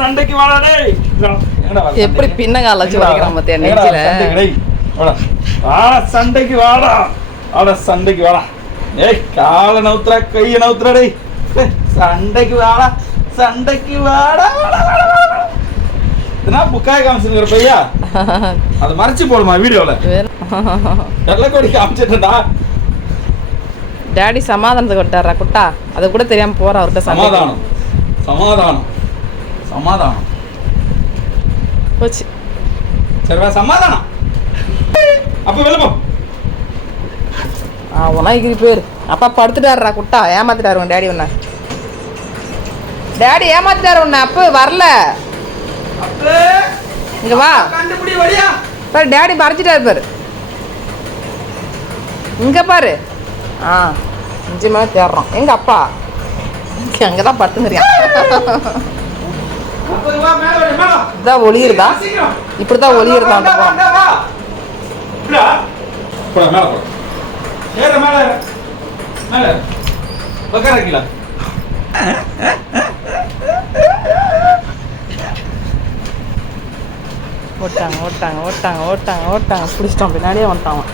சண்டைக்கு வாடா டேய். எப்படி பின்ன கால வச்சு வரைக்கிறான் பாத்தியா நெஞ்சில. சண்டைக்கு வாடா. ஆட சண்டைக்கு வாடா. ஏய் கால நவுத்துறா கைய நவுத்துறா டேய். சண்டைக்கு வாடா. சண்டைக்கு வாடா. இதனா புக்காய் காமிச்சிருக்கிற பையா. அது மறைச்சு போடுமா வீடியோல. எல்லாம் கோடி காமிச்சிட்டா. டாடி சமாதானத்துக்கு விட்டாரா குட்டா. அது கூட தெரியாம போறா அவர்கிட்ட. சமாதானம் சமாதானம் சமாதானம் போச்சு. சரி சமாதானம். அப்ப வெளில போ. உனக்கு பேர் அப்பா படுத்துட்டாருடா குட்டா. ஏமாத்திட்டாரு உன் டேடி உன்ன. டேடி ஏமாத்திட்டாரு உன்ன. அப்ப வரல. இங்க வா. கண்டுபிடி வடியா. பாரு டேடி மறைச்சிட்டாரு பாரு. இங்க பாரு. நிஜமா தேடுறோம். எங்க அப்பா அங்கதான் படுத்துங்கிறியா. இதான் ஒளியிருதா. இப்படிதான் ஒளியிருதா. ஓட்டாங்க ஓட்டாங்க ஓட்டாங்க ஓட்டாங்க ஓட்டாங்க பிடிச்சிட்டோம். பின்னாடியே வந்துட்டான்.